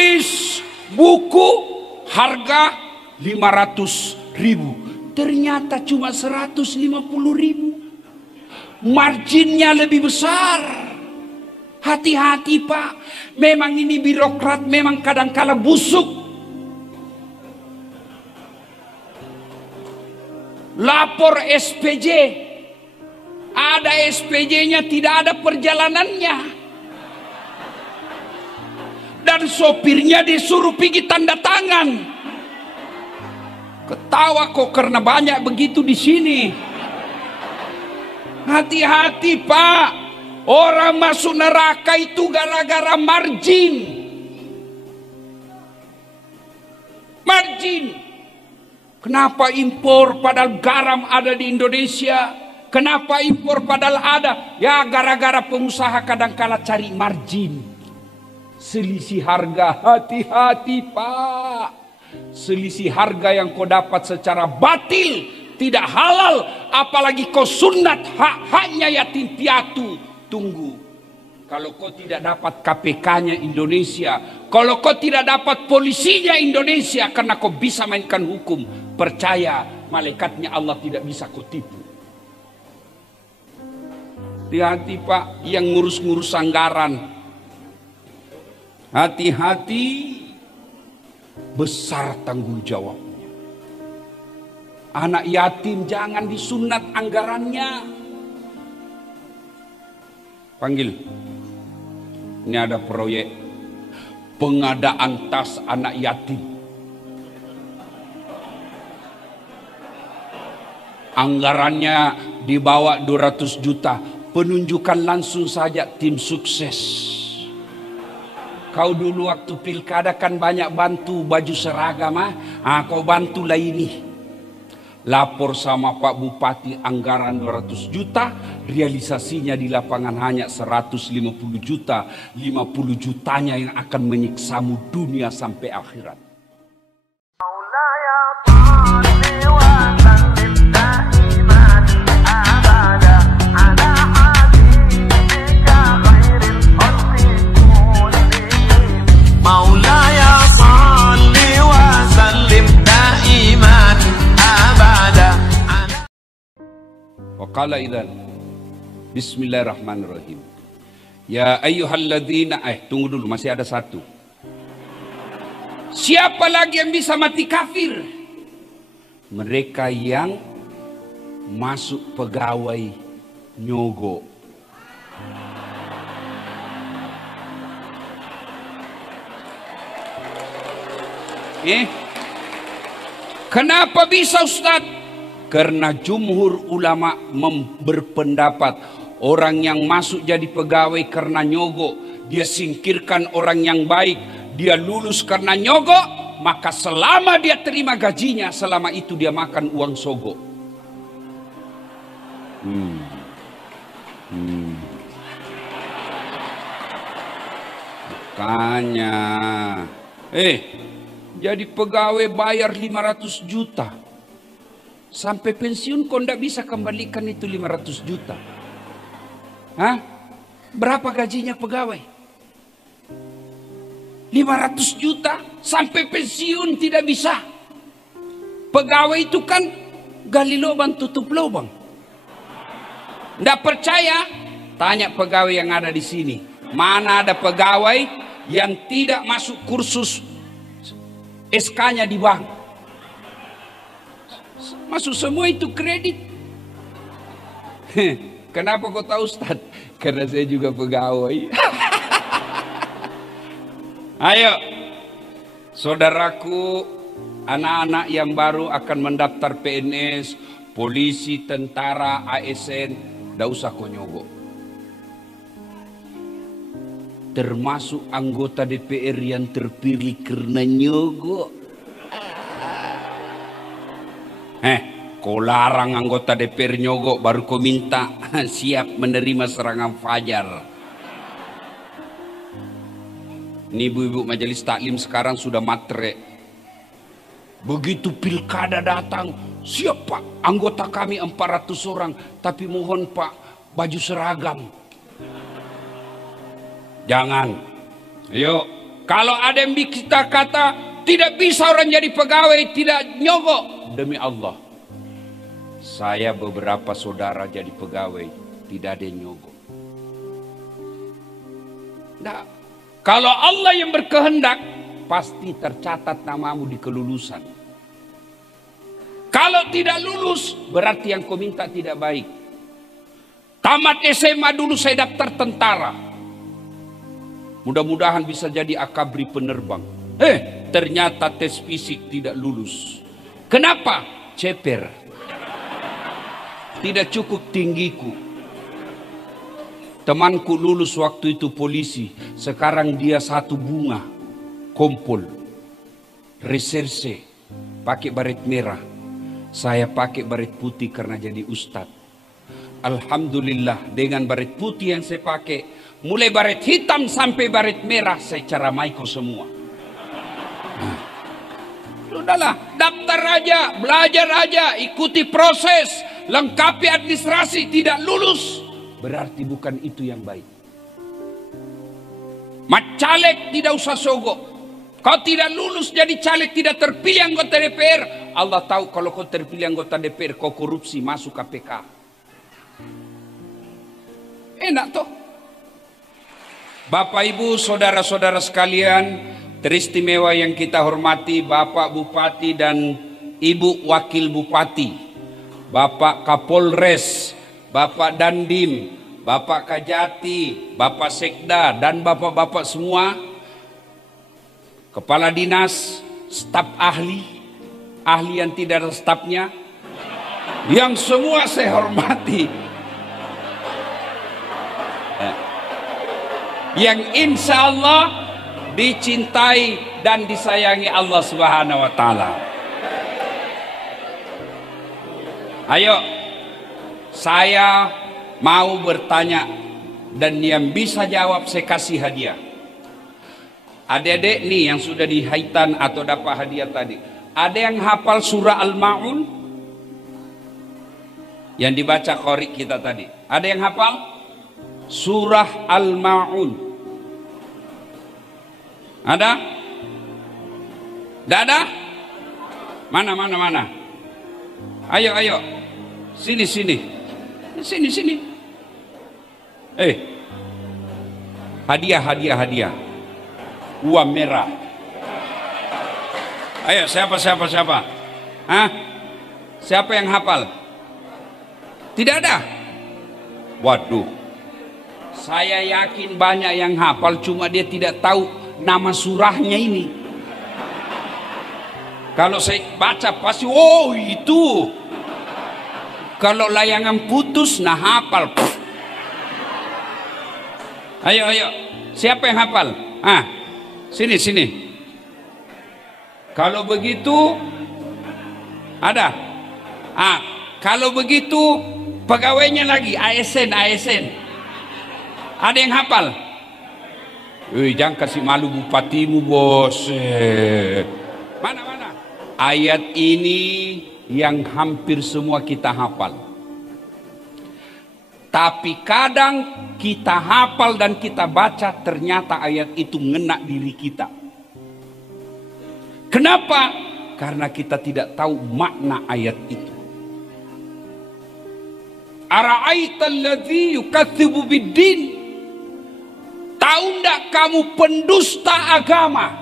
tulis buku harga 500.000, ternyata cuma 150.000. Marginnya lebih besar. Hati-hati Pak, memang ini birokrat memang kadangkala busuk. Lapor SPJ, ada SPJ-nya tidak ada perjalanannya, dan sopirnya disuruh pergi tanda tangan. Ketawa kok karena banyak begitu di sini. Hati-hati Pak, orang masuk neraka itu gara-gara margin. Margin. Kenapa impor padahal garam ada di Indonesia? Kenapa impor padahal ada? Ya gara-gara pengusaha kadangkala cari margin. Selisih harga, hati-hati Pak. Selisih harga yang kau dapat secara batil, tidak halal, apalagi kau sunat hak-haknya yatim piatu. Tunggu, kalau kau tidak dapat KPK-nya Indonesia, kalau kau tidak dapat polisinya Indonesia karena kau bisa mainkan hukum, percaya malaikatnya Allah tidak bisa kau tipu. Hati-hati Pak yang ngurus-ngurus anggaran. Hati-hati, besar tanggung jawabnya. Anak yatim jangan disunat anggarannya. Panggil. Ini ada proyek pengadaan tas anak yatim. Anggarannya dibawa 200 juta. Penunjukan langsung saja tim sukses. Kau dulu waktu pilkada kan banyak bantu baju seragam, kau bantulah ini. Lapor sama Pak Bupati anggaran 200 juta, realisasinya di lapangan hanya 150 juta. 50 jutanya yang akan menyiksamu dunia sampai akhirat. Waqala idzan Bismillahirrahmanirrahim. Ya ayyuhalladzina, tunggu dulu, masih ada satu. Siapa lagi yang bisa mati kafir? Mereka yang masuk pegawai nyogok. Kenapa bisa Ustadz? Karena jumhur ulama berpendapat orang yang masuk jadi pegawai karena nyogok, dia singkirkan orang yang baik, dia lulus karena nyogok, maka selama dia terima gajinya, selama itu dia makan uang sogok. Makanya jadi pegawai bayar 500 juta. Sampai pensiun kau tidak bisa kembalikan itu 500 juta. Berapa gajinya pegawai? 500 juta sampai pensiun tidak bisa. Pegawai itu kan gali lubang tutup lubang. Tidak percaya? Tanya pegawai yang ada di sini. Mana ada pegawai yang tidak masuk kursus SK-nya di bank? Masuk semua itu kredit. Kenapa kau tahu Ustaz? Karena saya juga pegawai. Ayo, saudaraku, anak-anak yang baru akan mendaftar PNS, polisi, tentara, ASN, tidak usah kau nyogok. Termasuk anggota DPR yang terpilih karena nyogok. Kau larang anggota DPR nyogok, baru kau minta siap menerima serangan fajar. Ini ibu-ibu majelis taklim sekarang sudah matre. Begitu pilkada datang, siapa anggota kami 400 orang, tapi mohon Pak baju seragam. Jangan. Ayo, Kalau ada yang kita kata tidak bisa orang jadi pegawai, tidak nyogok, demi Allah, saya beberapa saudara jadi pegawai, tidak ada yang nyogok. Nah, kalau Allah yang berkehendak, pasti tercatat namamu di kelulusan. Kalau tidak lulus, berarti yang kau minta tidak baik. Tamat SMA dulu saya daftar tentara. Mudah-mudahan bisa jadi akabri penerbang. Ternyata tes fisik tidak lulus. Kenapa? Ceper. Tidak cukup tinggiku. Temanku lulus waktu itu polisi. Sekarang dia satu bunga. Kompol. Reserse. Pakai baret merah. Saya pakai baret putih karena jadi ustadz. Alhamdulillah dengan baret putih yang saya pakai, mulai baret hitam sampai baret merah saya caramaiko semua. Sudahlah, daftar aja, belajar aja, ikuti proses, lengkapi administrasi, tidak lulus, berarti bukan itu yang baik. Caleg tidak usah sogok. Kau tidak lulus jadi caleg, tidak terpilih anggota DPR. Allah tahu kalau kau terpilih anggota DPR, kau korupsi masuk KPK. Enak toh. Bapak Ibu saudara-saudara sekalian, teristimewa yang kita hormati Bapak Bupati dan Ibu Wakil Bupati, Bapak Kapolres, Bapak Dandim, Bapak Kajati, Bapak Sekda, dan bapak-bapak semua, kepala dinas, staf ahli, ahli yang tidak ada stafnya, yang semua saya hormati, yang insya Allah dicintai dan disayangi Allah Subhanahu wa Ta'ala. Ayo, saya mau bertanya dan yang bisa jawab saya kasih hadiah. Adik-adik nih yang sudah dihaitan atau dapat hadiah tadi, ada yang hafal surah Al-Ma'un yang dibaca qori kita tadi? Ada yang hafal? Surah Al-Ma'un. Ada? Tidak ada? Mana? Ayo. Sini. Sini. Hadiah. Uang merah. Ayo, siapa? Hah? Siapa yang hafal? Tidak ada? Waduh. Saya yakin banyak yang hafal, cuma dia tidak tahu nama surahnya ini. Kalau saya baca pasti, oh itu. Kalau layangan putus, nah hafal. Ayo. Siapa yang hafal? Sini. Kalau begitu, ada. Kalau begitu, pegawainya lagi, ASN. Ada yang hafal? Jangan kasih malu bupatimu, bos. Mana? Ayat ini yang hampir semua kita hafal. Tapi kadang kita hafal dan kita baca, ternyata ayat itu ngena diri kita. Kenapa? Karena kita tidak tahu makna ayat itu. Ara'aital ladzi yukadzibu biddin. Tahu ndak kamu pendusta agama?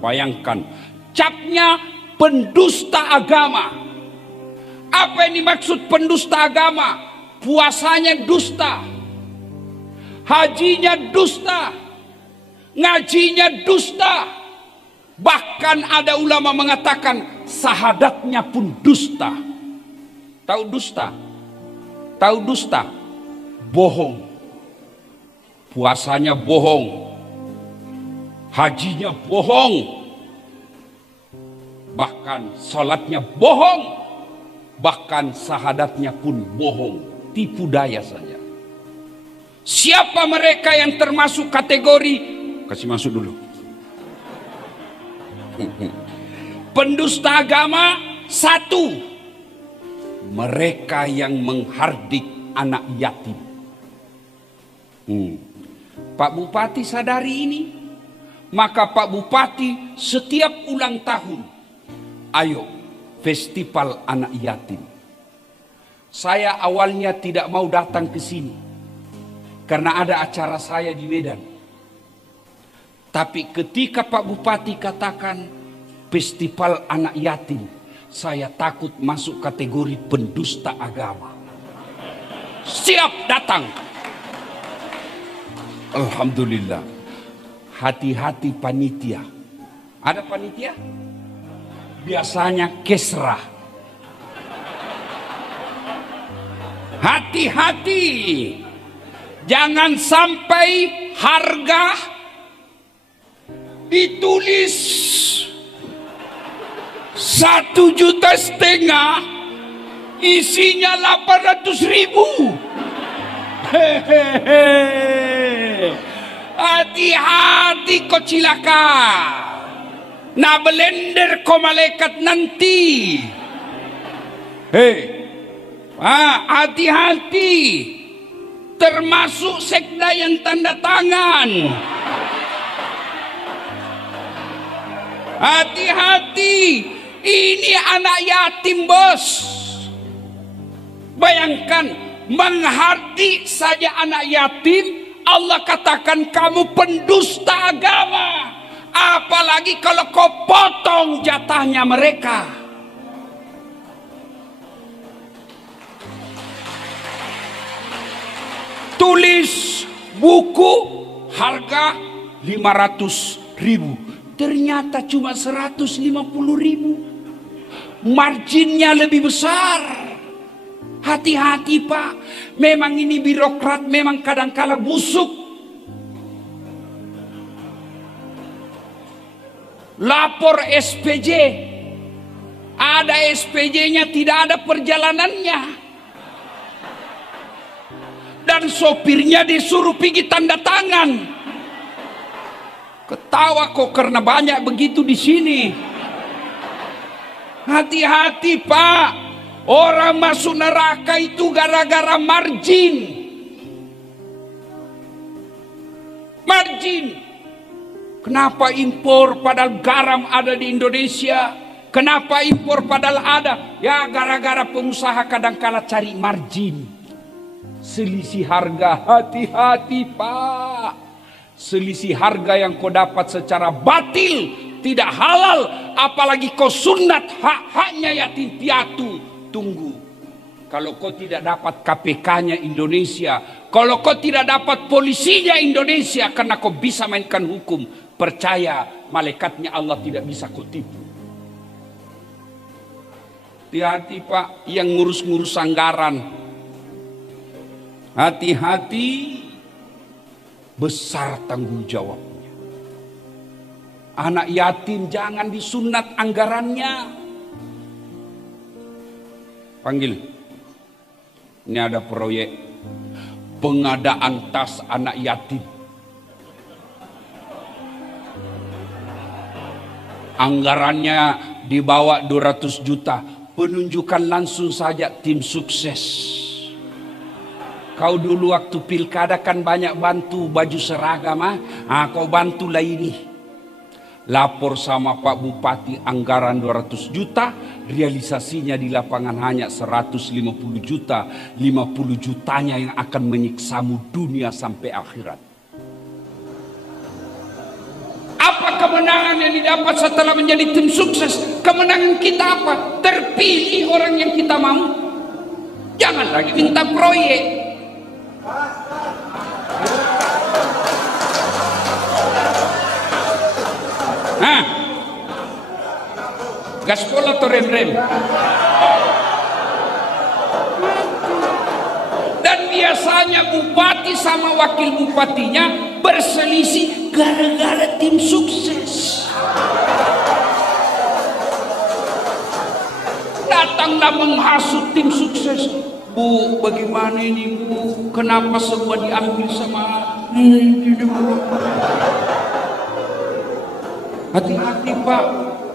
Bayangkan, capnya pendusta agama. Apa yang dimaksud pendusta agama? Puasanya dusta, hajinya dusta, ngajinya dusta. Bahkan ada ulama mengatakan sahadatnya pun dusta. Tahu dusta? Bohong. Puasanya bohong, hajinya bohong, bahkan sholatnya bohong, bahkan sahadatnya pun bohong, tipu daya saja. Siapa mereka yang termasuk kategori? Kasih masuk dulu. Pendusta agama, satu, mereka yang menghardik anak yatim. Pak Bupati sadari ini, Maka Pak Bupati setiap ulang tahun, ayo festival anak yatim. Saya awalnya tidak mau datang ke sini karena ada acara saya di Medan. Tapi ketika Pak Bupati katakan festival anak yatim, saya takut masuk kategori pendusta agama. Siap datang. Alhamdulillah. Hati-hati panitia. Ada panitia? Biasanya kesrah. Hati-hati. Jangan sampai harga ditulis 1,5 juta, isinya 800.000. Hehehe. Hati-hati kau cilaka. Nah belender kau malaikat nanti. Hati-hati. Termasuk sekda yang tanda tangan. Hati-hati. Ini anak yatim, bos. Bayangkan, menghardik saja anak yatim, Allah katakan kamu pendusta agama. Apalagi kalau kau potong jatahnya mereka. Tulis buku harga 500.000. Ternyata cuma 150.000. Marginnya lebih besar. Hati-hati Pak. Memang ini birokrat, memang kadangkala busuk. Lapor SPJ. Ada SPJ-nya, tidak ada perjalanannya. Dan sopirnya disuruh pergi tanda tangan. Ketawa kok karena banyak begitu di sini. Hati-hati Pak. Orang masuk neraka itu gara-gara margin. Margin. Kenapa impor padahal garam ada di Indonesia? Kenapa impor padahal ada? Ya gara-gara pengusaha kadangkala cari margin. Selisih harga. Hati-hati Pak. Selisih harga yang kau dapat secara batil, tidak halal, apalagi kau sunat hak-haknya yatim piatu. Tunggu, kalau kau tidak dapat KPK-nya Indonesia, kalau kau tidak dapat polisinya Indonesia, karena kau bisa mainkan hukum, percaya malaikatnya Allah tidak bisa kau tipu. Hati-hati Pak, yang ngurus-ngurus anggaran. Hati-hati, besar tanggung jawabnya. Anak yatim jangan disunat anggarannya. Panggil. Ini ada proyek pengadaan tas anak yatim. Anggarannya dibawa 200 juta. Penunjukan langsung saja tim sukses. Kau dulu waktu pilkada kan banyak bantu baju seragam. Kau bantulah ini. Lapor sama Pak Bupati anggaran 200 juta, realisasinya di lapangan hanya 150 juta, 50 jutanya yang akan menyiksamu dunia sampai akhirat. Apa kemenangan yang didapat setelah menjadi tim sukses? Kemenangan kita apa? Terpilih orang yang kita mau. Jangan lagi minta proyek. Gaspol atau rem-rem? Dan biasanya bupati sama wakil bupatinya berselisih gara-gara tim sukses. Datanglah menghasut tim sukses. Bu, bagaimana ini Bu? Kenapa semua diambil sama ini? Hati-hati Pak.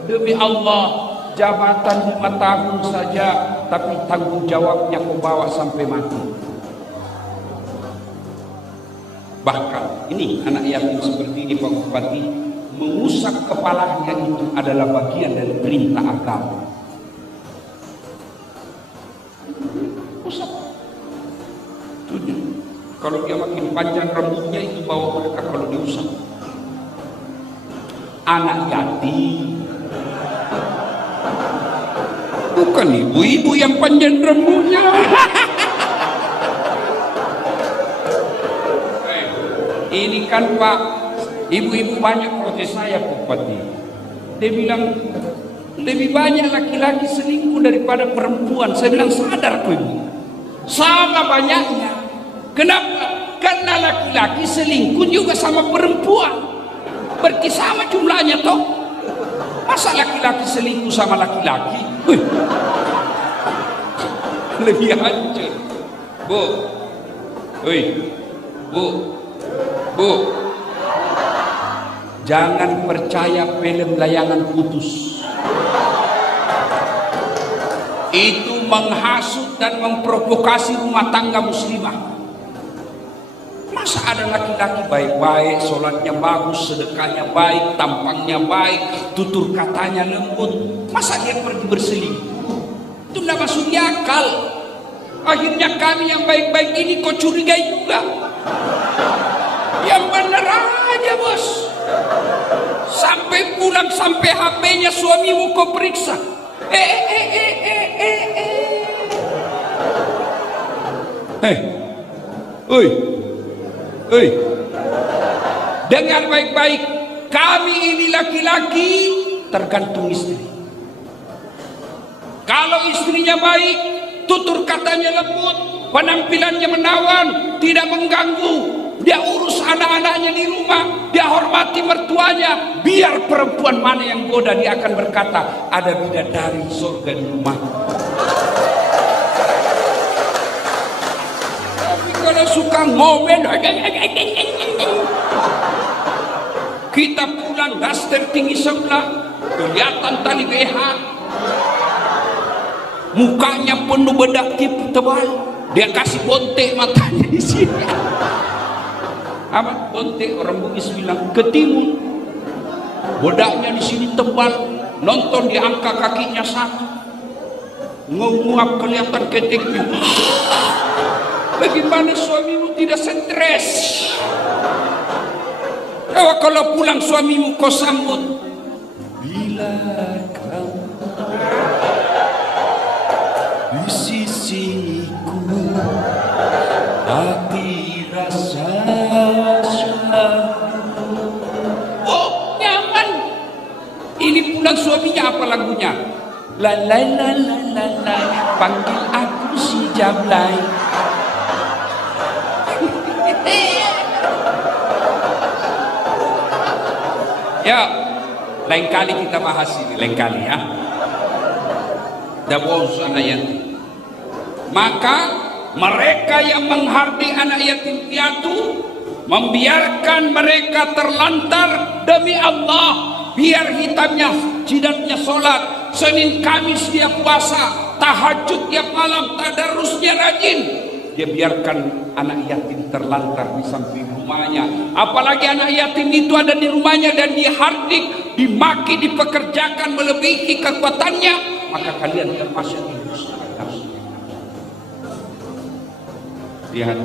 Demi Allah, jabatan 5 tahun saja, tapi tanggung jawabnya kau bawa sampai mati. Bahkan ini anak yatim seperti ini Pak Bupati, mengusap kepalanya itu adalah bagian dari perintah agama. Usap. Kalau dia makin panjang rambutnya itu bawa mereka kalau diusap. Anak yatim. Bukan ibu-ibu yang panjang rambutnya. Ini kan Pak, ibu-ibu banyak protes saya Bupati. Dia bilang lebih banyak laki-laki selingkuh daripada perempuan. Saya bilang sadar kok Ibu. Sama banyaknya. Kenapa? Karena laki-laki selingkuh juga sama perempuan. Berarti sama jumlahnya toh. Masa laki-laki selingkuh sama laki-laki? Lebih hancur. Bu. Bu. Jangan percaya film layangan putus. Itu menghasut dan memprovokasi rumah tangga muslimah. Masa ada laki-laki baik-baik, sholatnya bagus, sedekahnya baik, tampangnya baik, tutur katanya lembut, masa dia pergi berselingkuh? Itu tidak masuk di akal. Akhirnya kami yang baik-baik ini kok curigai juga. Yang bener aja bos. Sampai pulang, sampai HP-nya suamimu kau periksa. Dengar baik-baik. Kami ini laki-laki tergantung istri. Kalau istrinya baik, tutur katanya lembut, penampilannya menawan, tidak mengganggu, dia urus anak-anaknya di rumah, dia hormati mertuanya, biar perempuan mana yang goda, dia akan berkata, ada bidadari surga di rumah. Tapi kalau suka ngomel, kita pulang daster tinggi sebelah, kelihatan tali BH, mukanya penuh bedak tebal, dia kasih bontek matanya di sini. Amat bontek, orang Bugis bilang ketimun. Bodaknya di sini tebal, nonton di angka kakinya satu, nguap kelihatan keteknya. Bagaimana suamimu tidak stres? Kalau pulang suamimu kau sambut, bila kamu di sisiku, hati rasa nyaman. Ini pulang suaminya apa lagunya? La la la la la la, panggil aku si Jablay. Ya, lain kali kita bahas ini, lain kali ya. Dah bosan anak yatim. Maka mereka yang menghardik anak yatim piatu, membiarkan mereka terlantar demi Allah, biar hitamnya jidatnya sholat, Senin Kamis dia puasa, tahajud tiap malam, tadarusnya rajin. Dia biarkan anak yatim terlantar di samping rumahnya. Apalagi anak yatim itu ada di rumahnya dan dihardik, dimaki, dipekerjakan melebihi kekuatannya, maka kalian termasuk industri. Lihat,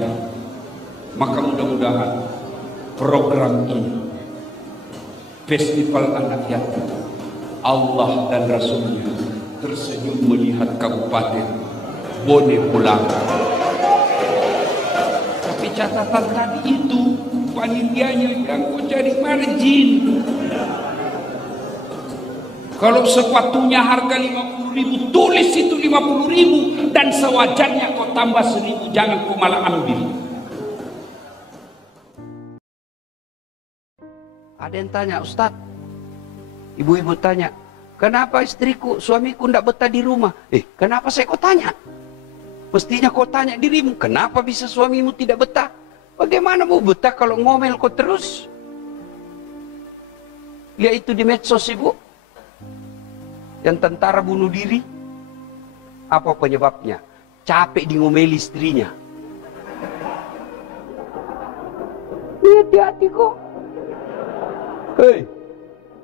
maka mudah-mudahan program ini, Festival Anak Yatim, Allah dan Rasulnya tersenyum melihat Kabupaten Bone Pulang. Tapi catatan tadi itu panitianya bilang kok cari margin. Kalau sepatunya harga 50.000, tulis itu 50.000 dan sewajarnya kau tambah 1.000, jangan kau malah ambil. Ada yang tanya, Ustadz, ibu-ibu tanya, kenapa istriku, suamiku ndak betah di rumah? Kenapa saya kau tanya? Mestinya kau tanya dirimu, kenapa bisa suamimu tidak betah? Bagaimana mau betah kalau ngomel kau terus? Lihat itu di medsos ibu, yang tentara bunuh diri. Apa penyebabnya? Capek di ngomeli istrinya. Hati-hati kok.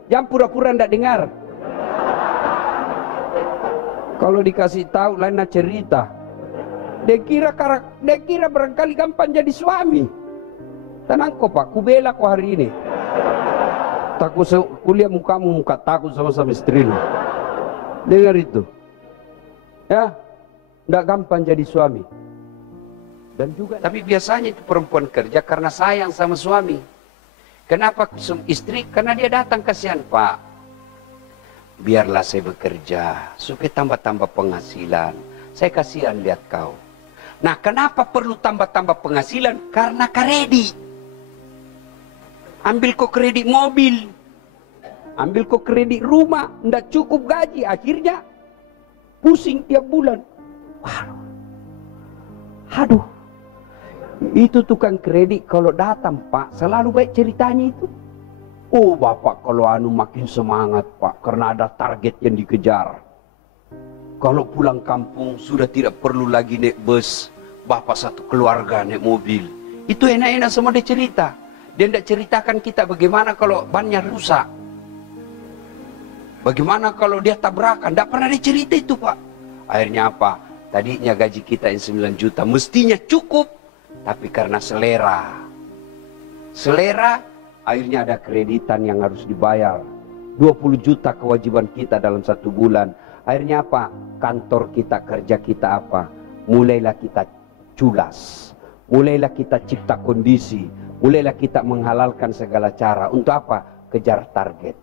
Jangan pura-pura ndak dengar. Kalau dikasih tahu lain cerita. Dia kira barangkali gampang jadi suami. Tenang kok Pak, kubela kok hari ini. Takut kuliah mukamu muka takut sama istri lu. Dengar itu. Ya, ndak gampang jadi suami. Dan juga, tapi biasanya itu perempuan kerja karena sayang sama suami. Kenapa istri? Karena dia datang, kasihan Pak. Biarlah saya bekerja supaya tambah-tambah penghasilan. Saya kasihan lihat kau. Nah, kenapa perlu tambah-tambah penghasilan? Karena kredit. Ambil kok kredit mobil, ambil kok kredit rumah, ndak cukup gaji, akhirnya pusing tiap bulan. Waduh, aduh, itu tukang kredit kalau datang Pak, selalu baik ceritanya itu. Oh Bapak, kalau makin semangat Pak, karena ada target yang dikejar. Kalau pulang kampung sudah tidak perlu lagi naik bus, Bapak satu keluarga naik mobil. Itu enak-enak semua dia cerita. Dia tidak ceritakan kita bagaimana kalau bannya rusak. Bagaimana kalau dia tabrakan. Tidak pernah dicerita itu Pak. Akhirnya apa? Tadinya gaji kita yang 9 juta mestinya cukup. Tapi karena selera, akhirnya ada kreditan yang harus dibayar. 20 juta kewajiban kita dalam 1 bulan. Akhirnya apa? Kantor kita, kerja kita apa? Mulailah kita culas. Mulailah kita cipta kondisi. Mulailah kita menghalalkan segala cara. Untuk apa? Kejar target.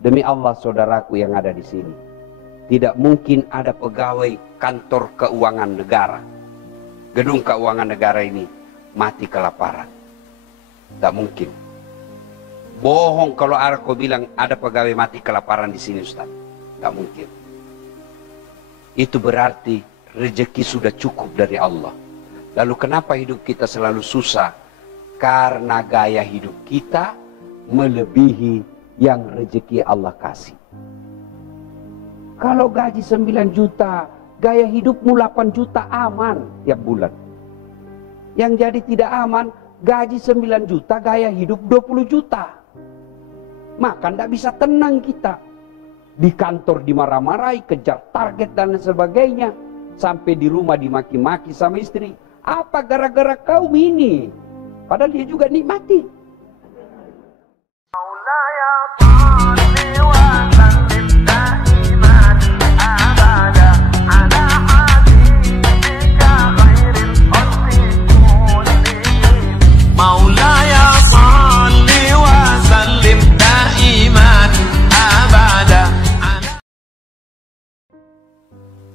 Demi Allah saudaraku yang ada di sini, tidak mungkin ada pegawai kantor keuangan negara, gedung keuangan negara ini mati kelaparan. Tidak mungkin. Bohong kalau kau bilang ada pegawai mati kelaparan di sini Ustaz. Tidak mungkin. Itu berarti rezeki sudah cukup dari Allah. Lalu kenapa hidup kita selalu susah? Karena gaya hidup kita melebihi yang rezeki Allah kasih. Kalau gaji 9 juta, gaya hidupmu 8 juta aman tiap bulan. Yang jadi tidak aman, gaji 9 juta, gaya hidup 20 juta. Maka tidak bisa tenang kita. Di kantor dimarah-marahi, kejar target dan sebagainya. Sampai di rumah dimaki-maki sama istri. Apa gara-gara kau ini? Padahal dia juga nikmati.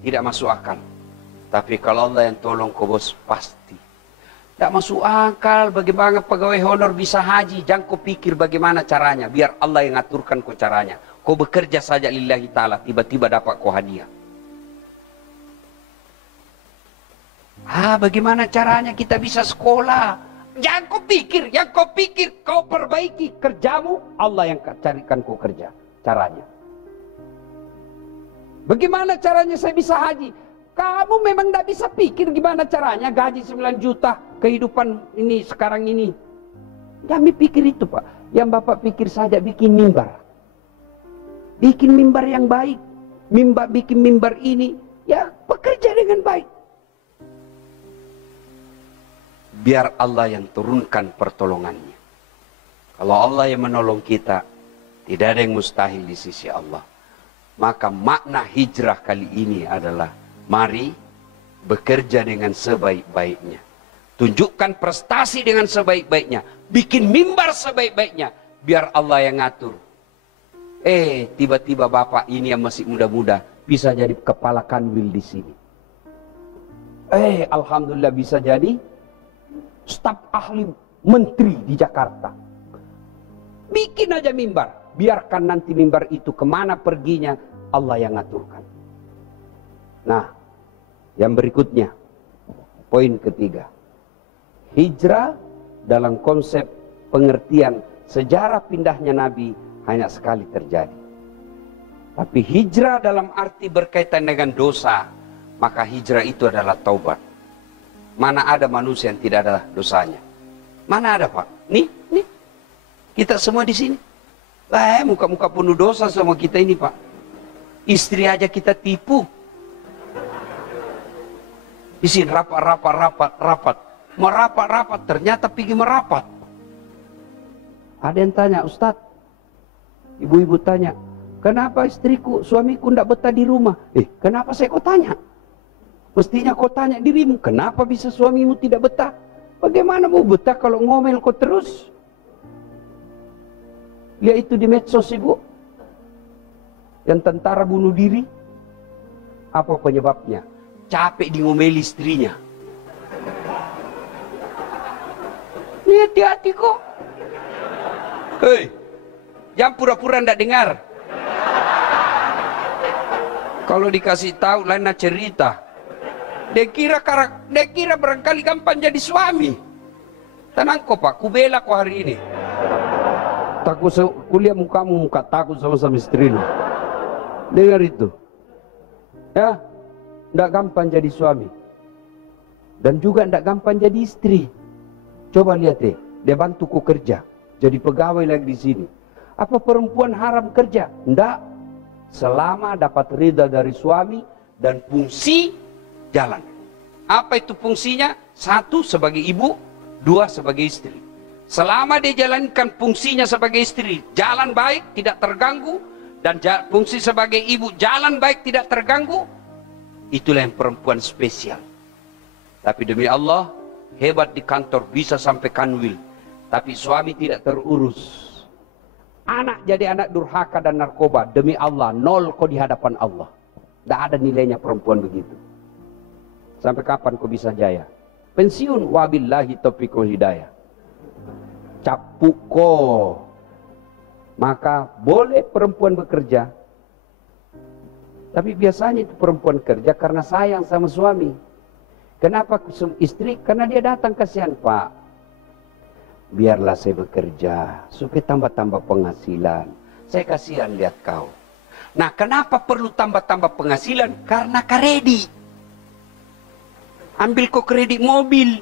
Tidak masuk akal. Tapi kalau Allah yang tolong kau bos, pasti. Tidak masuk akal bagaimana pegawai honor bisa haji. Jangan kau pikir bagaimana caranya. Biar Allah yang aturkan kau caranya. Kau bekerja saja lillahi ta'ala. Tiba-tiba dapat kau hadiah. Bagaimana caranya kita bisa sekolah. Jangan kau pikir. Yang kau pikir kau perbaiki kerjamu. Allah yang carikan kau kerja. Caranya. Bagaimana caranya saya bisa haji? Kamu memang tidak bisa pikir gimana caranya gaji 9 juta kehidupan ini sekarang ini. Kami pikir itu Pak. Yang Bapak pikir saja bikin mimbar. Bikin mimbar yang baik. Bikin mimbar ini. Ya bekerja dengan baik. Biar Allah yang turunkan pertolongannya. Kalau Allah yang menolong kita, tidak ada yang mustahil di sisi Allah. Maka makna hijrah kali ini adalah mari bekerja dengan sebaik-baiknya. Tunjukkan prestasi dengan sebaik-baiknya. Bikin mimbar sebaik-baiknya. Biar Allah yang ngatur. Tiba-tiba Bapak ini yang masih muda-muda bisa jadi kepala kanwil di sini. Alhamdulillah bisa jadi staf ahli menteri di Jakarta. Bikin aja mimbar. Biarkan nanti mimbar itu kemana perginya, Allah yang ngaturkan. Nah, yang berikutnya, poin ketiga. Hijrah dalam konsep pengertian sejarah pindahnya Nabi hanya sekali terjadi. Tapi hijrah dalam arti berkaitan dengan dosa, maka hijrah itu adalah taubat. Mana ada manusia yang tidak ada dosanya? Mana ada Pak? Nih, kita semua di sini. Muka-muka penuh dosa sama kita ini, Pak. Istri aja kita tipu. Di sini rapat. Merapat, ternyata pergi merapat. Ada yang tanya, Ustadz, ibu-ibu tanya, kenapa suamiku tidak betah di rumah? Kenapa saya kau tanya? Mestinya kau tanya dirimu, kenapa bisa suamimu tidak betah? Bagaimana mau betah kalau ngomel kau terus? Lihat itu di medsos, ibu. Yang tentara bunuh diri. Apa penyebabnya? Capek di ngomeli istrinya. Ini hati-hati kok. Hei, jangan pura-pura ndak dengar. Kalau dikasih tahu lain cerita. Dia kira barangkali gampang jadi suami. Tenang kok, Pak, kubela kok hari ini. Takut kuliah mukamu muka takut sama istri lu. Dengar itu. Ya, ndak gampang jadi suami. Dan juga ndak gampang jadi istri. Coba lihat deh, dia bantu ku kerja, jadi pegawai lagi di sini. Apa perempuan haram kerja? Ndak. Selama dapat ridha dari suami dan fungsi jalan. Apa itu fungsinya? 1 sebagai ibu, 2 sebagai istri. Selama dia jalankan fungsinya sebagai istri, jalan baik, tidak terganggu, dan fungsi sebagai ibu, jalan baik, tidak terganggu, itulah yang perempuan spesial. Tapi demi Allah, hebat di kantor, bisa sampai kanwil, tapi suami tidak terurus. Anak jadi anak durhaka dan narkoba, demi Allah, 0 kau di hadapan Allah. Tidak ada nilainya perempuan begitu. Sampai kapan kau bisa jaya? Pensiun, wabillahi taufiq wal hidayah. Capuk kau. Maka boleh perempuan bekerja. Tapi biasanya itu perempuan kerja karena sayang sama suami. Kenapa istri? Karena dia datang, kasihan, Pak. Biarlah saya bekerja supaya tambah-tambah penghasilan. Saya kasihan lihat kau. Nah, kenapa perlu tambah-tambah penghasilan? Karena kredit. Ambil kau kredit mobil,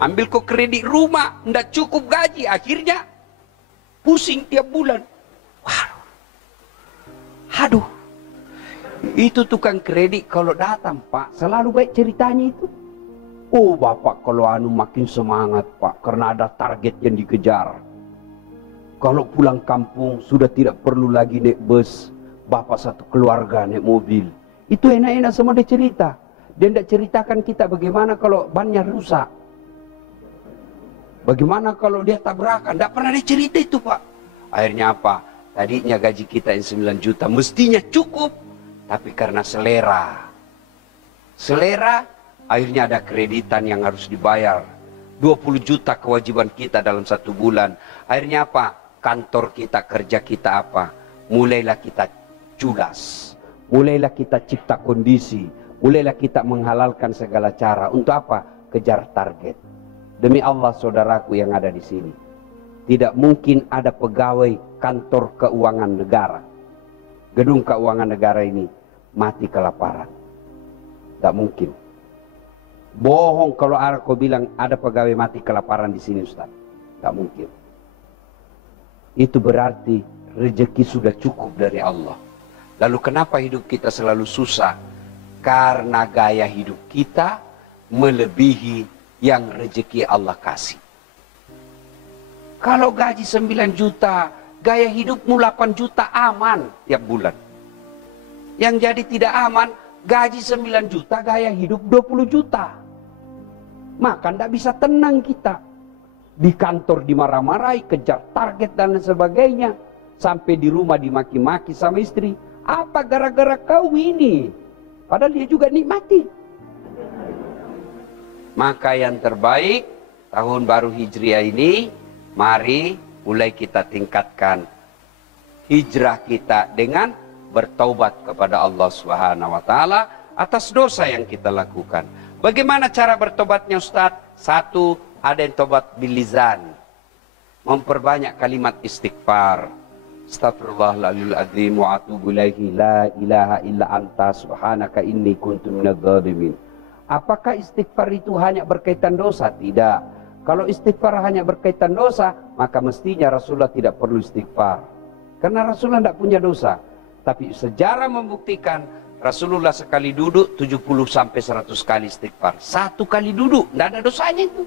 ambil kau kredit rumah, ndak cukup gaji, akhirnya pusing tiap bulan. Aduh, itu tukang kredit kalau datang, Pak, selalu baik ceritanya itu. Oh, Bapak kalau makin semangat, Pak, karena ada target yang dikejar. Kalau pulang kampung sudah tidak perlu lagi naik bus, Bapak satu keluarga naik mobil. Itu enak-enak semua dia cerita. Dia tidak ceritakan kita bagaimana kalau bannya rusak. Bagaimana kalau dia tabrakan. Tidak pernah dia cerita itu, Pak. Akhirnya apa? Tadinya gaji kita yang 9 juta mestinya cukup. Tapi karena selera, akhirnya ada kreditan yang harus dibayar. 20 juta kewajiban kita dalam 1 bulan. Akhirnya apa? Kantor kita, kerja kita apa? Mulailah kita culas. Mulailah kita cipta kondisi. Mulailah kita menghalalkan segala cara. Untuk apa? Kejar target. Demi Allah, saudaraku yang ada di sini, tidak mungkin ada pegawai kantor keuangan negara, gedung keuangan negara ini mati kelaparan. Tidak mungkin. Bohong kalau kau bilang ada pegawai mati kelaparan di sini, Ustaz. Tidak mungkin. Itu berarti rezeki sudah cukup dari Allah. Lalu kenapa hidup kita selalu susah? Karena gaya hidup kita melebihi yang rezeki Allah kasih. Kalau gaji 9 juta, gaya hidupmu 8 juta aman tiap bulan. Yang jadi tidak aman, gaji 9 juta, gaya hidup 20 juta. Maka tidak bisa tenang kita. Di kantor dimarah-marahi, kejar target dan sebagainya. Sampai di rumah dimaki-maki sama istri. Apa gara-gara kau ini? Padahal dia juga nikmati. Maka yang terbaik tahun baru Hijriah ini, mari mulai kita tingkatkan hijrah kita dengan bertaubat kepada Allah Subhanahu wa taala atas dosa yang kita lakukan. Bagaimana cara bertobatnya, Ustaz? 1, ada yang tobat bilizan. Memperbanyak kalimat istighfar. Astaghfirullahaladzim azim wa atubu ilaihi la ilaha illa anta subhanaka inni kuntu minadh dhalimin. Apakah istighfar itu hanya berkaitan dosa? Tidak. Kalau istighfar hanya berkaitan dosa, maka mestinya Rasulullah tidak perlu istighfar. Karena Rasulullah tidak punya dosa. Tapi sejarah membuktikan Rasulullah sekali duduk 70 sampai 100 kali istighfar. Satu kali duduk, tidak ada dosanya itu.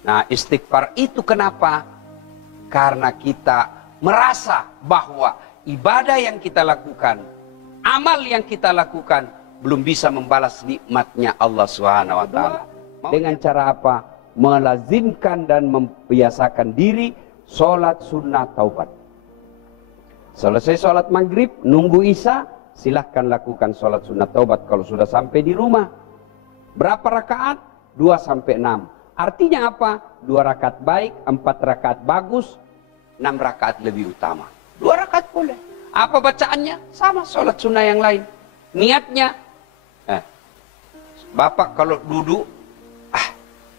Nah, istighfar itu kenapa? Karena kita merasa bahwa ibadah yang kita lakukan, amal yang kita lakukan belum bisa membalas nikmatnya Allah Subhanahu wa taala. Dengan cara apa? Melazimkan dan membiasakan diri sholat sunnah taubat. Selesai sholat maghrib, nunggu isya, silahkan lakukan sholat sunnah taubat kalau sudah sampai di rumah. Berapa rakaat? 2 sampai 6. Artinya apa? 2 rakaat baik, 4 rakaat bagus, 6 rakaat lebih utama. 2 rakaat boleh. Apa bacaannya? Sama sholat sunnah yang lain. Niatnya, Bapak kalau duduk,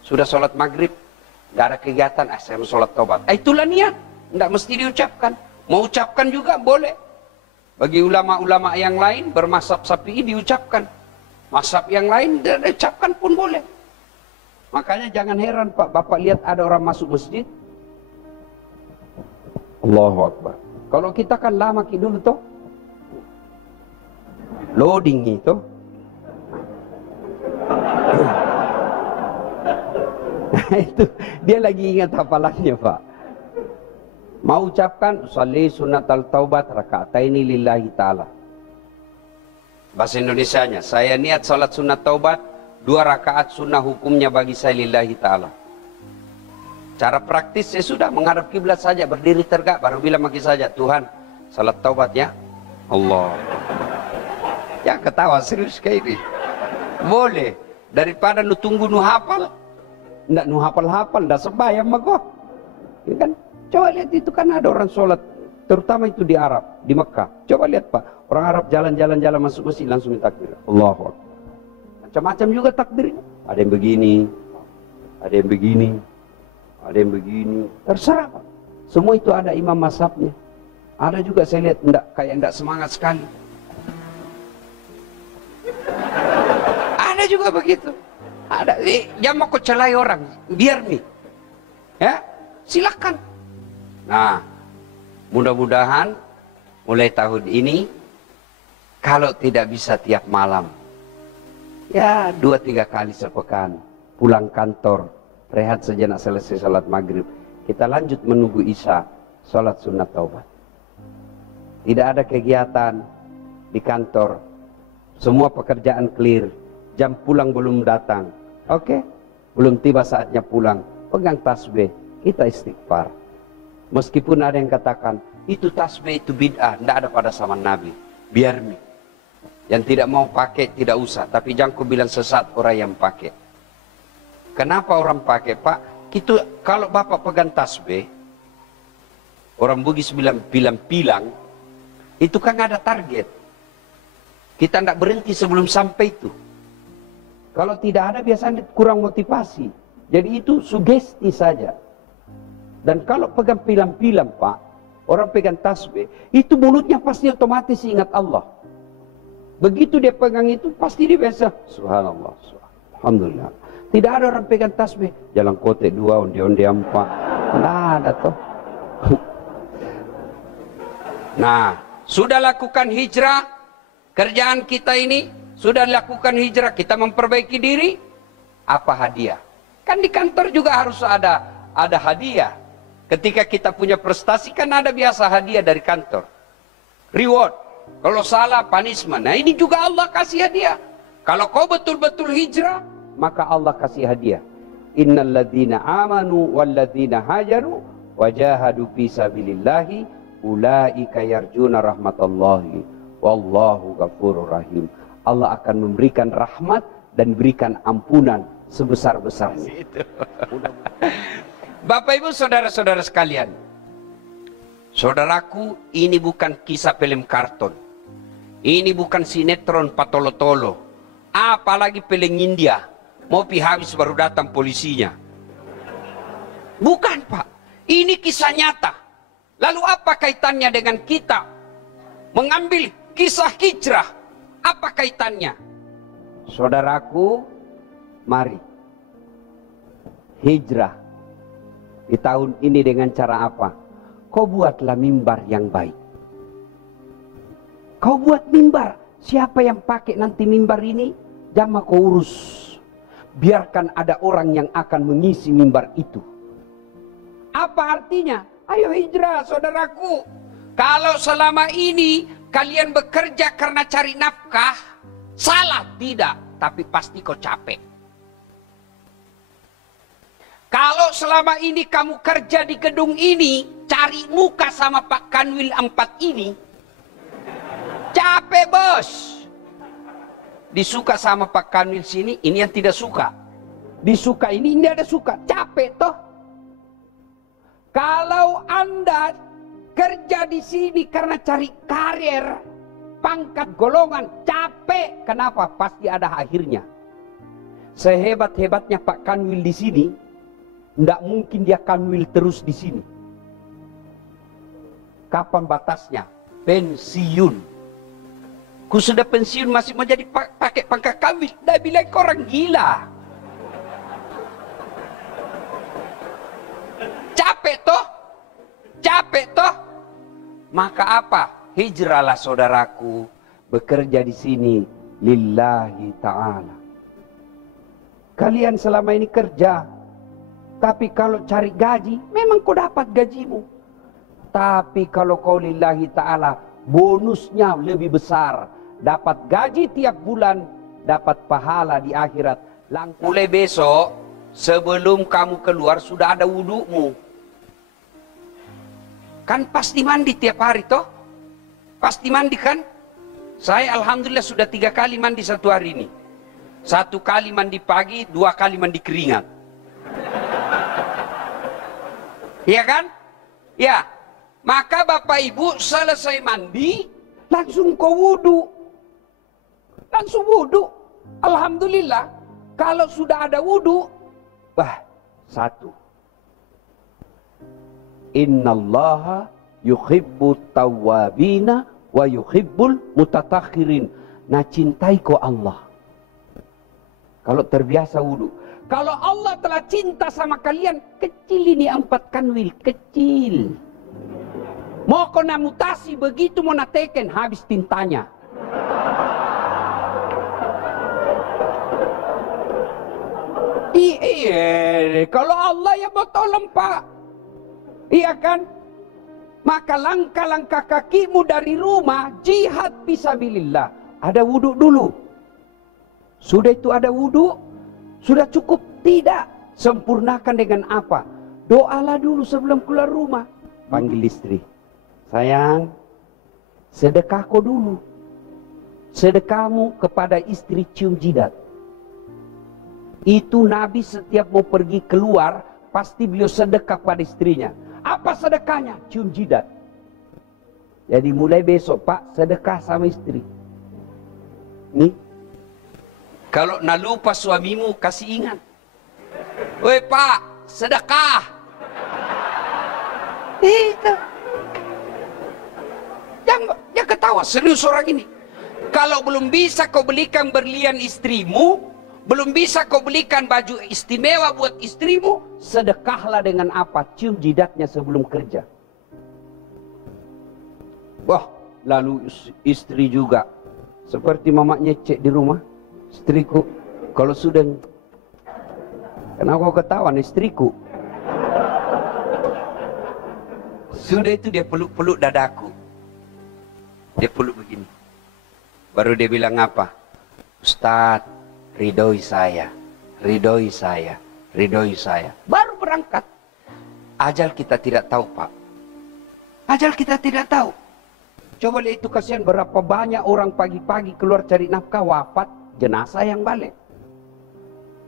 sudah sholat maghrib, nggak ada kegiatan, saya mau sholat taubat. Itulah niat, nggak mesti diucapkan. Mau ucapkan juga boleh. Bagi ulama-ulama yang lain bermazhab Syafi'i diucapkan. Mazhab yang lain diucapkan pun boleh. Makanya jangan heran Pak, Bapak lihat ada orang masuk masjid. Allahu Akbar. Kalau kita kan lama dulu toh. Loading itu. Itu dia lagi ingat hafalannya Pak. Mau ucapkan sholli sunnatal taubat raka'ataini lillahi ta'ala. Bahasa Indonesianya, saya niat sholat sunat taubat 2 rakaat sunnah hukumnya bagi saya lillahi ta'ala. Cara praktis saya sudah menghadap kiblat saja, berdiri tegak baru bilang bagi saja, Tuhan sholat taubat ya Allah. Ya ketawa serius kayak ini. Boleh. Daripada nu tunggu nu hafal. Nggak nu hafal-hafal, nggak sembahyang mah kok. Ya kan? Coba lihat itu kan ada orang sholat, terutama itu di Arab, di Mekah. Coba lihat Pak, orang Arab jalan-jalan masuk masjid langsung takbir. Allahu Akbar. Macam-macam juga takbirnya. Ada yang begini, ada yang begini, ada yang begini. Terserah Pak. Semua itu ada imam mazhabnya. Ada juga saya lihat kayak semangat sekali. Ada juga begitu. Ada, jangan mau celai orang, biar nih, ya silakan. Nah, mudah-mudahan mulai tahun ini, kalau tidak bisa tiap malam, ya 2-3 kali sepekan, pulang kantor, rehat sejenak selesai sholat maghrib, kita lanjut menunggu isya, sholat sunat taubat. Tidak ada kegiatan di kantor, semua pekerjaan clear, jam pulang belum datang. Oke, belum tiba saatnya pulang, pegang tasbih, kita istighfar. Meskipun ada yang katakan, itu tasbih itu bid'ah, tidak ada pada zaman Nabi. Biar nih, yang tidak mau pakai tidak usah, tapi jangan ku bilang sesat orang yang pakai. Kenapa orang pakai Pak? Itu kalau Bapak pegang tasbih, orang Bugis bilang pilang, itu kan ada target. Kita tidak berhenti sebelum sampai itu. Kalau tidak ada biasanya kurang motivasi. Jadi itu sugesti saja. Dan kalau pegang pilam-pilam Pak, orang pegang tasbih, itu mulutnya pasti otomatis ingat Allah. Begitu dia pegang itu pasti dia biasa subhanallah, alhamdulillah. Tidak ada orang pegang tasbih, jalan kote 2, onde-onde 4. Nah, ada toh. Nah, sudah lakukan hijrah, kerjaan kita ini sudah lakukan hijrah, kita memperbaiki diri, apa hadiah? Kan di kantor juga harus ada hadiah. Ketika kita punya prestasi kan ada biasa hadiah dari kantor. Reward. Kalau salah punishment. Nah ini juga Allah kasih hadiah. Kalau kau betul-betul hijrah, maka Allah kasih hadiah. Innal ladzina amanu wal ladzina hajaru wajahadu fi sabilillahi ulaika yarjuna rahmatallahi wallahu ghafurur rahim. Allah akan memberikan rahmat dan berikan ampunan sebesar-besarnya. Bapak Ibu saudara-saudara sekalian, saudaraku, ini bukan kisah film kartun, ini bukan sinetron patolo-tolo, apalagi film India, mau pi habis baru datang polisinya. Bukan Pak, ini kisah nyata. Lalu apa kaitannya dengan kita mengambil kisah hijrah? Apa kaitannya? Saudaraku, mari hijrah di tahun ini dengan cara apa? Kau buatlah mimbar yang baik. Kau buat mimbar. Siapa yang pakai nanti mimbar ini? Jangan kau urus. Biarkan ada orang yang akan mengisi mimbar itu. Apa artinya? Ayo hijrah, saudaraku. Kalau selama ini kalian bekerja karena cari nafkah, salah tidak, tapi pasti kau capek. Kalau selama ini kamu kerja di gedung ini, cari muka sama Pak Kanwil 4 ini, capek bos. Disuka sama Pak Kanwil sini, ini yang tidak suka. Disuka ini ada suka, capek toh. Kalau Anda kerja di sini karena cari karir, pangkat, golongan, capek. Kenapa? Pasti ada akhirnya. Sehebat-hebatnya Pak Kanwil di sini, tidak mungkin dia Kanwil terus di sini. Kapan batasnya? Pensiun. Ku sudah pensiun masih mau jadi pakai pangkat Kanwil. Dah bilang kau orang gila. Capek toh? Capek toh? Maka apa? Hijrahlah saudaraku, bekerja di sini lillahi ta'ala. Kalian selama ini kerja, tapi kalau cari gaji, memang kau dapat gajimu. Tapi kalau kau lillahi ta'ala, bonusnya lebih besar. Dapat gaji tiap bulan, dapat pahala di akhirat. Mulai besok, sebelum kamu keluar sudah ada wudumu. Kan pasti mandi tiap hari toh? Pasti mandi kan? Saya alhamdulillah sudah 3 kali mandi satu hari ini. 1 kali mandi pagi, 2 kali mandi keringat. Iya kan? Ya. Maka Bapak Ibu selesai mandi, langsung kau wudu. Langsung wudu. Alhamdulillah. Kalau sudah ada wudu, satu. Innallaha yuhibbut tawwabina wa yuhibbul mutatakhirin. Nah, cintai kau Allah. Kalau terbiasa wudu. Kalau Allah telah cinta sama kalian, kecil ini 4 kanwil, kecil. Mau kena mutasi begitu mau nateken, habis tintanya. Iya, kalau Allah ya mau tolong Pak. Iya kan? Maka langkah-langkah kakimu dari rumah, jihad fisabilillah. Ada wudhu dulu. Sudah itu ada wudhu, sudah cukup? Tidak. Sempurnakan dengan apa? Doalah dulu sebelum keluar rumah. Panggil istri. Sayang, sedekah kau dulu. Sedekahmu kepada istri cium jidat. Itu Nabi setiap mau pergi keluar, pasti beliau sedekah pada istrinya. Apa sedekahnya? Cium jidat. Jadi mulai besok Pak, sedekah sama istri. Nih, kalau nak lupa suamimu, kasih ingat. Woi Pak, sedekah. Itu. Jangan ketawa, serius orang ini. Kalau belum bisa kau belikan berlian istrimu, belum bisa kau belikan baju istimewa buat istrimu, sedekahlah dengan apa? Cium jidatnya sebelum kerja. Wah, lalu istri juga. Seperti mamanya Cek di rumah. Istriku, kalau sudah... Kenapa kau ketawa, istriku? Sudah itu dia peluk-peluk dadaku. Dia peluk begini. Baru dia bilang apa? Ustaz, ridhoi saya, ridhoi saya, ridhoi saya. Baru berangkat. Ajal kita tidak tahu Pak. Ajal kita tidak tahu. Coba lihat itu, kasihan berapa banyak orang pagi-pagi keluar cari nafkah, wafat, jenazah yang balik.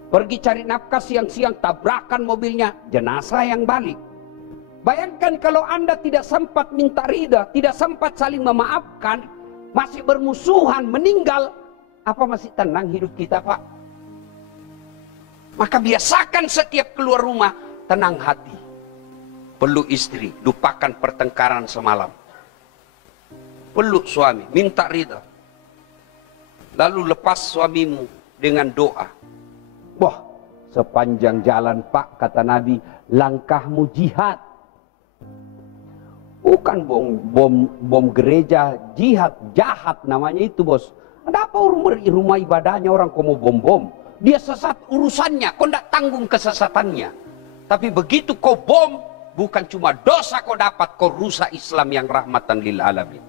Pergi cari nafkah siang-siang, tabrakan mobilnya, jenazah yang balik. Bayangkan kalau Anda tidak sempat minta ridha, tidak sempat saling memaafkan, masih bermusuhan, meninggal, apa masih tenang hidup kita Pak? Maka biasakan setiap keluar rumah, tenang hati. Peluk istri, lupakan pertengkaran semalam. Peluk suami, minta ridha. Lalu lepas suamimu dengan doa. Wah, sepanjang jalan Pak, kata Nabi, langkahmu jihad. Bukan bom gereja, jihad, jahat namanya itu bos. Ada apa rumah ibadahnya orang kau mau bom? Dia sesat urusannya, kau tidak tanggung kesesatannya. Tapi begitu kau bom, bukan cuma dosa kau dapat, kau rusak Islam yang rahmatan lil alamin.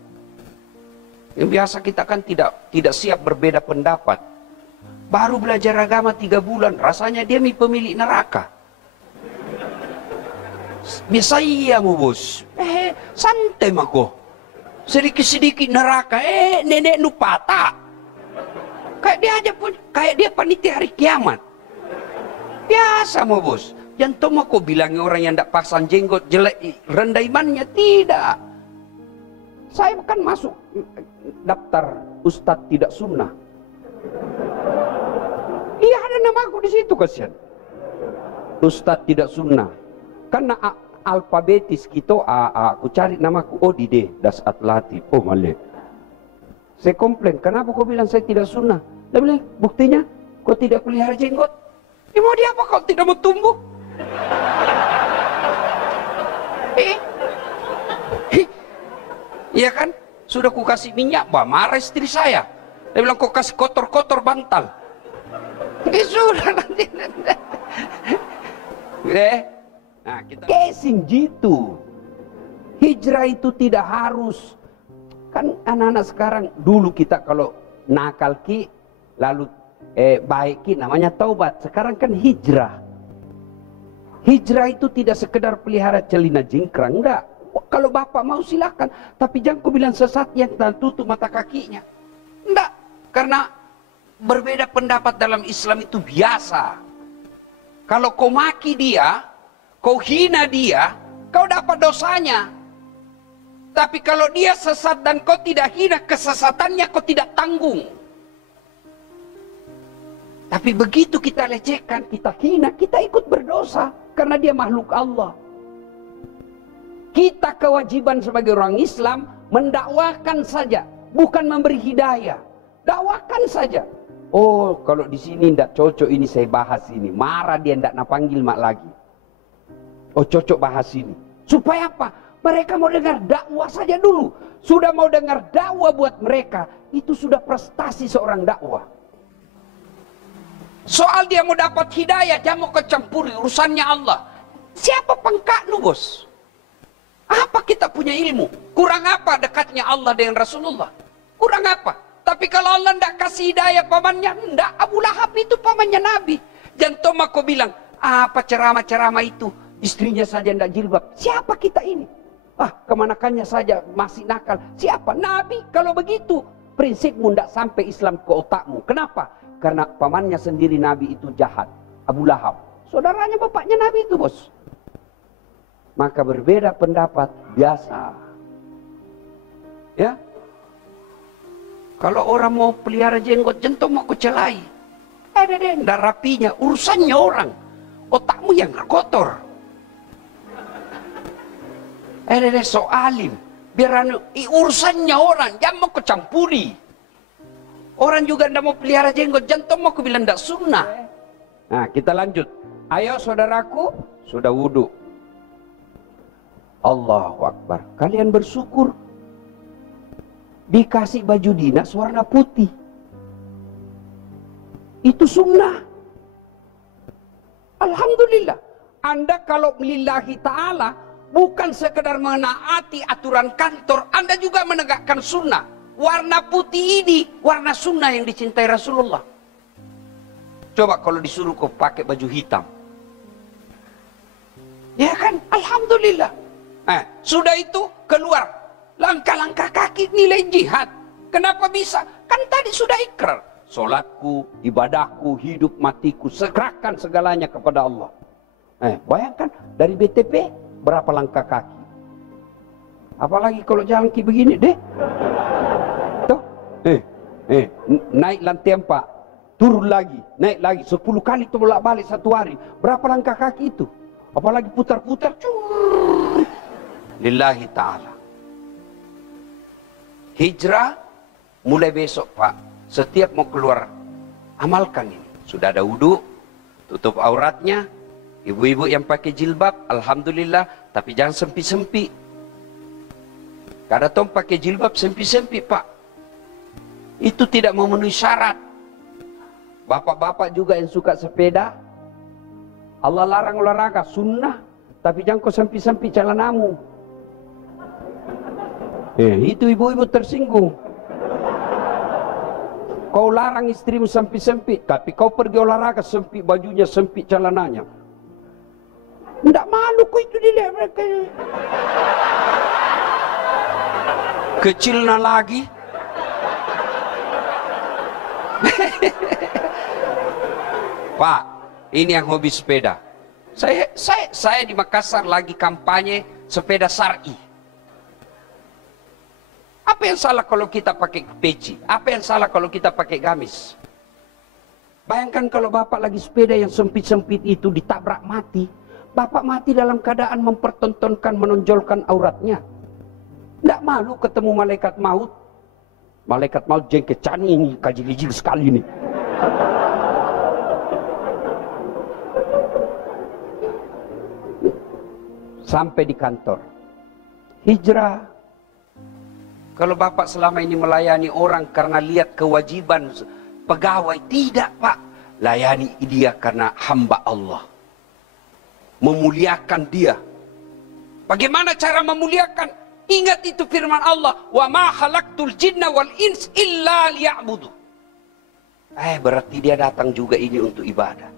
Yang biasa kita kan tidak siap berbeda pendapat. Baru belajar agama 3 bulan, rasanya dia pemilik neraka. Biasa iya mu bos, santai mako. Sedikit-sedikit neraka, nenek nu patah. Kayak dia aja pun, kayak dia panitia hari kiamat. Biasa mu bos. Jangan mako bilangnya orang yang tidak pasang jenggot jelek, rendah imannya, tidak. Saya kan masuk daftar Ustadz tidak sunnah. Iya ada namaku di situ kasihan. Ustadz tidak sunnah. Karena alfabetis kita aku cari namaku, oh di D das atlatif, oh male. Saya komplain, kenapa kau bilang saya tidak sunnah? Dia bilang, buktinya kau tidak pelihara jenggot. Ya mau dia apa kau tidak mau tumbuh? Iya kan? Sudah ku kasih minyak, marah istri saya. Dia bilang kau kasih kotor-kotor bantal. Sudah nanti. Nah, kita casing gitu. Hijrah itu tidak harus. Kan anak-anak sekarang, dulu kita kalau nakal ki, lalu baik ki namanya taubat. Sekarang kan hijrah. Hijrah itu tidak sekedar pelihara celina jingkrang, enggak. Kalau bapak mau silakan, tapi jangan kau bilang sesat yang tutup mata kakinya. Enggak, karena berbeda pendapat dalam Islam itu biasa. Kalau kau maki dia, kau hina dia, kau dapat dosanya. Tapi kalau dia sesat dan kau tidak hina kesesatannya, kau tidak tanggung. Tapi begitu kita lecehkan, kita hina, kita ikut berdosa. Karena dia makhluk Allah. Kita kewajiban sebagai orang Islam mendakwakan saja, bukan memberi hidayah. Dakwakan saja. Oh, kalau di sini tidak cocok ini saya bahas ini. Marah dia tidak nak panggil mak lagi. Oh, cocok bahas ini. Supaya apa? Mereka mau dengar dakwah saja dulu. Sudah mau dengar dakwah buat mereka, itu sudah prestasi seorang dakwah. Soal dia mau dapat hidayah, dia mau kecampuri urusannya Allah. Siapa pengkak lu bos? Apa kita punya ilmu? Kurang apa dekatnya Allah dengan Rasulullah? Kurang apa? Tapi kalau Allah tidak kasih hidayah pamannya, tidak. Abu Lahab itu pamannya Nabi. Jangan Toma kau bilang, apa ceramah-ceramah itu? Istrinya saja tidak jilbab. Siapa kita ini? Kemanakannya saja masih nakal. Siapa? Nabi. Kalau begitu, prinsipmu tidak sampai Islam ke otakmu. Kenapa? Karena pamannya sendiri Nabi itu jahat. Abu Lahab. Saudaranya bapaknya Nabi itu bos. Maka berbeda pendapat biasa. Ya. Kalau orang mau pelihara jenggot, jentom mau kucelai. Tidak rapinya, urusannya orang. Otakmu yang kotor. Soalim. Biar urusannya orang, jangan mau kecampuri. Orang juga tidak mau pelihara jenggot, jentom mau kubilang tidak sunnah. Nah, kita lanjut. Ayo saudaraku, sudah wudhu. Allahu Akbar. Kalian bersyukur dikasih baju dinas warna putih. Itu sunnah. Alhamdulillah. Anda kalau lillahi ta'ala bukan sekedar menaati aturan kantor, Anda juga menegakkan sunnah. Warna putih ini warna sunnah yang dicintai Rasulullah. Coba kalau disuruh kau pakai baju hitam. Ya kan? Alhamdulillah. Sudah itu keluar langkah-langkah kaki nilai jihad. Kenapa bisa? Kan tadi sudah ikrar. Solatku, ibadahku, hidup matiku, serahkan segalanya kepada Allah. Bayangkan dari BTP berapa langkah kaki. Apalagi kalau jalan ki begini deh. Tuh, naik lantai 4, turun lagi, naik lagi 10 kali itu bolak-balik satu hari. Berapa langkah kaki itu? Apalagi putar-putar. Lillahi ta'ala. Hijrah mulai besok Pak. Setiap mau keluar, amalkan ini. Sudah ada wudhu, tutup auratnya. Ibu-ibu yang pakai jilbab, alhamdulillah, tapi jangan sempit-sempit. Kadang tong pakai jilbab sempit-sempit, Pak. Itu tidak memenuhi syarat. Bapak-bapak juga yang suka sepeda, Allah larang olahraga, sunnah, tapi jangan kau sempit-sempit celanamu. Itu ibu-ibu tersinggung. Kau larang istrimu sempit-sempit, tapi kau pergi olahraga sempit bajunya, sempit celananya. Tidak malu kok itu dilihat mereka. Kecilnya lagi. Pak, ini yang hobi sepeda. Saya di Makassar lagi kampanye sepeda syar'i. Apa yang salah kalau kita pakai peci? Apa yang salah kalau kita pakai gamis? Bayangkan kalau bapak lagi sepeda yang sempit-sempit itu ditabrak mati. Bapak mati dalam keadaan mempertontonkan, menonjolkan auratnya. Tidak malu ketemu malaikat maut. Malaikat maut jengkecan ini, kajil-kajil sekali ini. Sampai di kantor. Hijrah. Kalau bapak selama ini melayani orang karena lihat kewajiban pegawai, tidak Pak. Layani dia karena hamba Allah. Memuliakan dia. Bagaimana cara memuliakan? Ingat itu firman Allah, wa ma khalaqtul jinna wal ins illa liya'budu. Berarti dia datang juga ini untuk ibadah.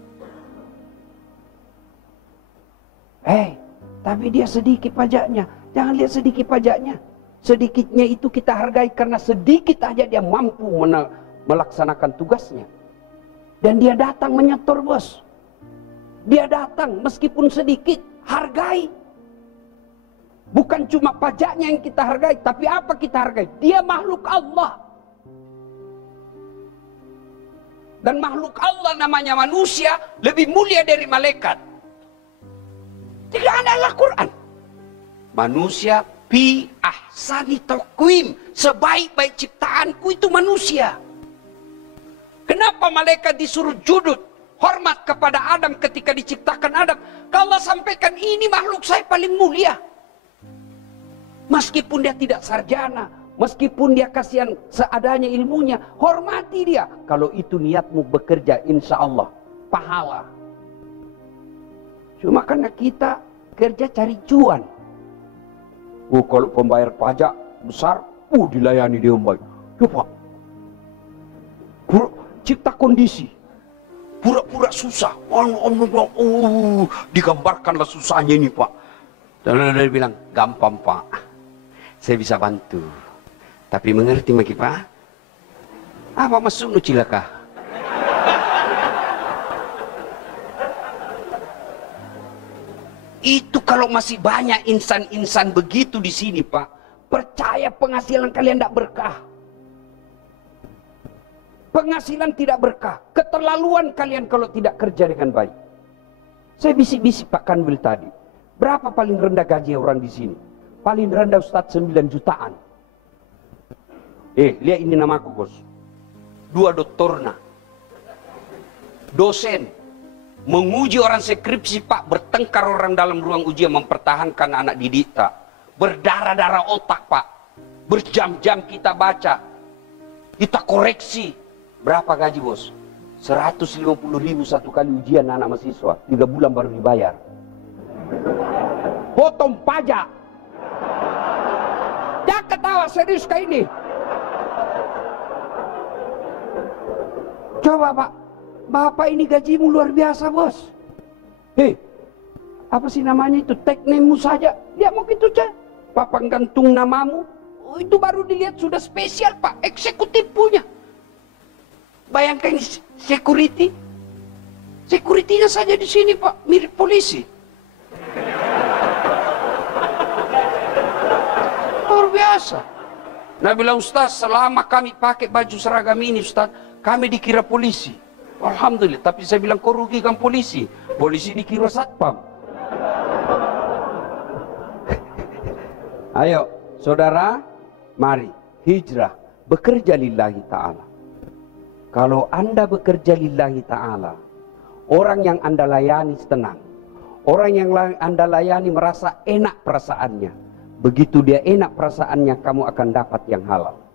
Tapi dia sedikit pajaknya. Jangan lihat sedikit pajaknya. Sedikitnya itu kita hargai karena sedikit aja dia mampu melaksanakan tugasnya. Dan dia datang menyetor, bos. Dia datang meskipun sedikit, hargai. Bukan cuma pajaknya yang kita hargai, tapi apa kita hargai? Dia makhluk Allah. Dan makhluk Allah namanya manusia lebih mulia dari malaikat. Tidak ada dalam Quran. Manusia fi ahsani taqwim, sebaik-baik ciptaanku itu manusia. Kenapa malaikat disuruh judud? Hormat kepada Adam ketika diciptakan Adam. Kalau Allah sampaikan ini makhluk saya paling mulia. Meskipun dia tidak sarjana, meskipun dia kasihan seadanya ilmunya, hormati dia. Kalau itu niatmu bekerja, insya Allah pahala. Cuma karena kita kerja cari cuan. Kalau pembayar pajak besar, dilayani dia baik. Coba, cipta kondisi. Pura-pura susah, digambarkanlah susahnya ini Pak. Dan dia bilang, gampang Pak, saya bisa bantu. Tapi mengerti maki Pak? Apa masuk nu cilaka? Itu kalau masih banyak insan-insan begitu di sini Pak, percaya penghasilan kalian tidak berkah. Penghasilan tidak berkah. Keterlaluan kalian kalau tidak kerja dengan baik. Saya bisik-bisik Pak Kanwil tadi. Berapa paling rendah gaji orang di sini? Paling rendah Ustadz 9 jutaan. Lihat ini namaku bos. 2 doktorna. Dosen. Menguji orang skripsi Pak. Bertengkar orang dalam ruang ujian mempertahankan anak didik tak. Berdarah-darah otak Pak. Berjam-jam kita baca. Kita koreksi. Berapa gaji bos? 150.000 satu kali ujian anak mahasiswa. 3 bulan baru dibayar. Potong pajak. Jangan ketawa, serius kayak ini. Coba Pak, Bapak ini gajimu luar biasa bos. Apa sih namanya itu? Teknemu saja. Dia mau gitu aja. Papan gantung namamu. Itu baru dilihat sudah spesial Pak. Eksekutif punya. Bayangkan security. Security-nya saja di sini Pak, mirip polisi. Luar biasa. Nah bilang Ustaz, selama kami pakai baju seragam ini Ustaz, kami dikira polisi. Alhamdulillah, tapi saya bilang kau rugikan polisi. Polisi dikira satpam. Ayo, saudara, mari hijrah, bekerja lillahi ta'ala. Kalau Anda bekerja lillahi ta'ala, Orang yang Anda layani tenang. Orang yang Anda layani merasa enak perasaannya. Begitu dia enak perasaannya, kamu akan dapat yang halal.